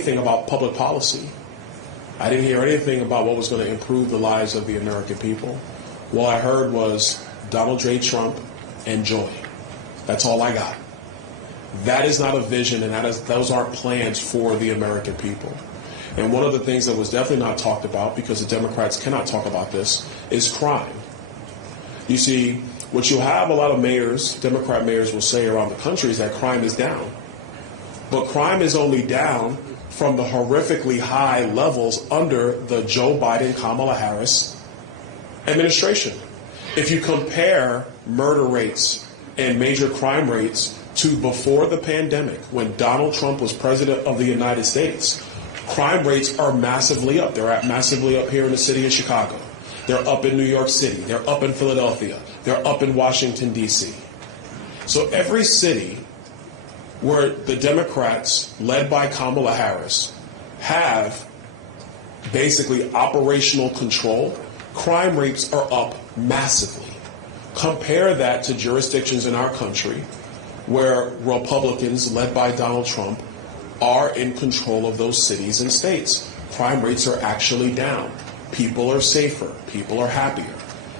anything about public policy. I didn't hear anything about what was going to improve the lives of the American people. What I heard was Donald J. Trump and joy. That's all I got. That is not a vision, and those aren't plans for the American people. And one of the things that was definitely not talked about, because the Democrats cannot talk about this, is crime. You see, what you'll have a lot of mayors, Democrat mayors will say around the country is that crime is down. But crime is only down from the horrifically high levels under the Joe Biden, Kamala Harris administration. If you compare murder rates and major crime rates to before the pandemic, when Donald Trump was president of the United States, crime rates are massively up. They're massively up here in the city of Chicago. They're up in New York City. They're up in Philadelphia. They're up in Washington, D.C. So every city where the Democrats, led by Kamala Harris, have basically operational control, crime rates are up massively. Compare that to jurisdictions in our country where Republicans, led by Donald Trump, are in control of those cities and states. Crime rates are actually down. People are safer. People are happier.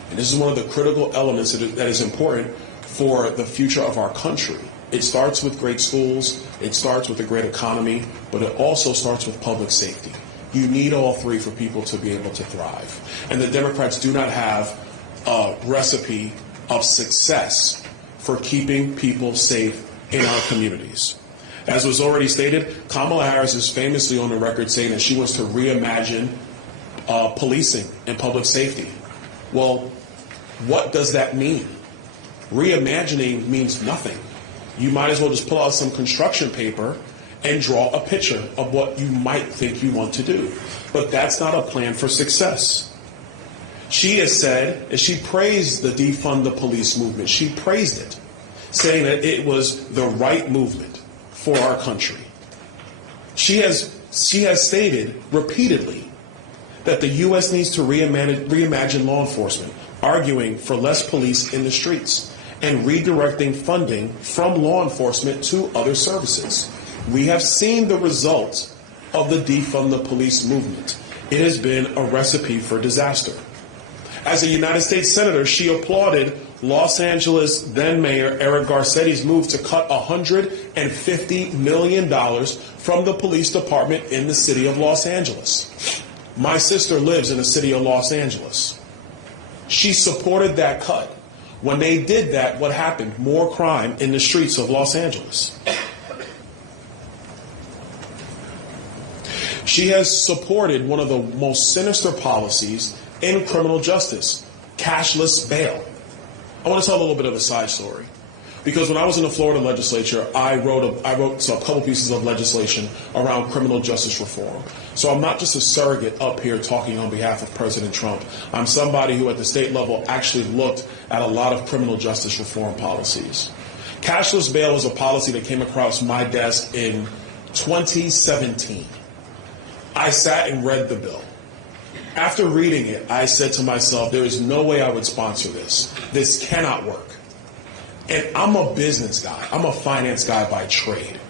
And this is one of the critical elements that is important for the future of our country. It starts with great schools, it starts with a great economy, but it also starts with public safety. You need all three for people to be able to thrive. And the Democrats do not have a recipe of success for keeping people safe in our communities. As was already stated, Kamala Harris is famously on the record saying that she wants to reimagine policing and public safety. Well, what does that mean? Reimagining means nothing. You might as well just pull out some construction paper and draw a picture of what you might think you want to do. But that's not a plan for success. She has said, and she praised the Defund the Police movement. She praised it, saying that it was the right movement for our country. She has stated repeatedly that the U.S. needs to reimagine law enforcement, arguing for less police in the streets and redirecting funding from law enforcement to other services. We have seen the results of the Defund the Police movement. It has been a recipe for disaster. As a United States Senator, she applauded Los Angeles then Mayor Eric Garcetti's move to cut $150 million from the police department in the city of Los Angeles. My sister lives in the city of Los Angeles. She supported that cut. When they did that, what happened? More crime in the streets of Los Angeles. She has supported one of the most sinister policies in criminal justice, cashless bail. I want to tell a little bit of a side story. Because when I was in the Florida legislature, I wrote a couple pieces of legislation around criminal justice reform. So I'm not just a surrogate up here talking on behalf of President Trump. I'm somebody who at the state level actually looked at a lot of criminal justice reform policies. Cashless bail was a policy that came across my desk in 2017. I sat and read the bill. After reading it, I said to myself, there is no way I would sponsor this. This cannot work. And I'm a business guy. I'm a finance guy by trade.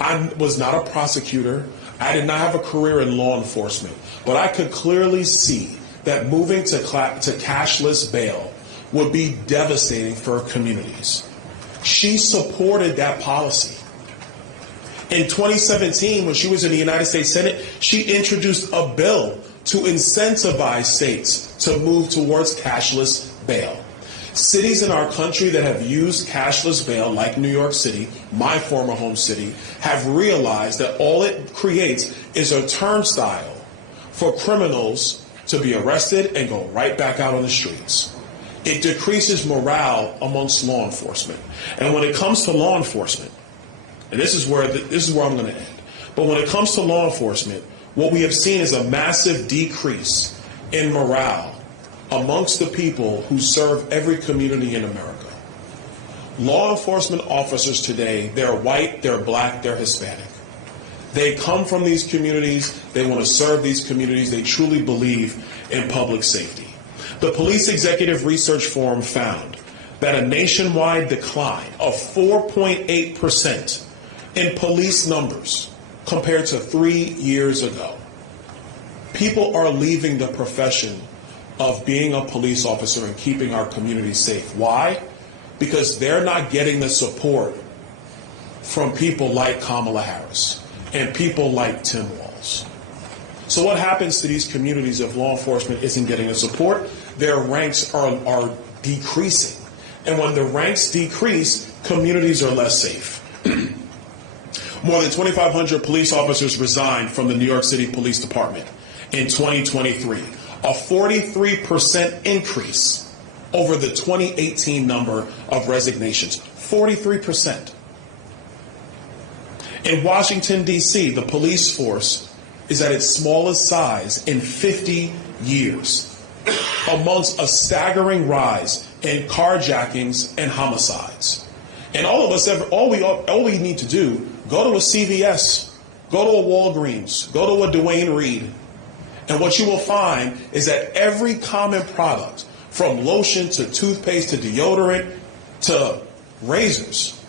I was not a prosecutor. I did not have a career in law enforcement. But I could clearly see that moving to cashless bail would be devastating for communities. She supported that policy. In 2017, when she was in the United States Senate, she introduced a bill to incentivize states to move towards cashless bail. Cities in our country that have used cashless bail, like New York City, my former home city, have realized that all it creates is a turnstile for criminals to be arrested and go right back out on the streets. It decreases morale amongst law enforcement. And when it comes to law enforcement, and this is where I'm going to end, but when it comes to law enforcement, what we have seen is a massive decrease in morale amongst the people who serve every community in America. Law enforcement officers today, they're white, they're black, they're Hispanic. They come from these communities, they want to serve these communities, they truly believe in public safety. The Police Executive Research Forum found that a nationwide decline of 4.8% in police numbers compared to 3 years ago. People are leaving the profession of being a police officer and keeping our community safe. Why? Because they're not getting the support from people like Kamala Harris and people like Tim Walz. So what happens to these communities if law enforcement isn't getting the support? Their ranks are decreasing. And when the ranks decrease, communities are less safe. More than 2,500 police officers resigned from the New York City Police Department in 2023, a 43% increase over the 2018 number of resignations. 43%. In Washington, D.C., the police force is at its smallest size in 50 years, amongst a staggering rise in carjackings and homicides. And all of us, all we need to do, go to a CVS, go to a Walgreens, go to a Duane Reade, and what you will find is that every common product, from lotion to toothpaste to deodorant to razors,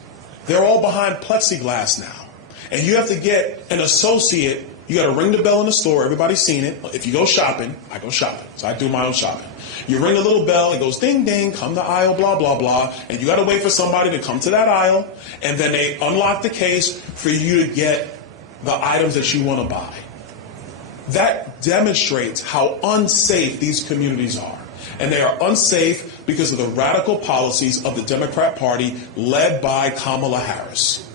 they're all behind plexiglass now. And you have to get an associate. You got to ring the bell in the store. Everybody's seen it. If you go shopping, I go shopping, so I do my own shopping. You ring a little bell, it goes ding, ding, come to aisle, blah, blah, blah, and you got to wait for somebody to come to that aisle, and then they unlock the case for you to get the items that you want to buy. That demonstrates how unsafe these communities are. And they are unsafe because of the radical policies of the Democrat Party led by Kamala Harris.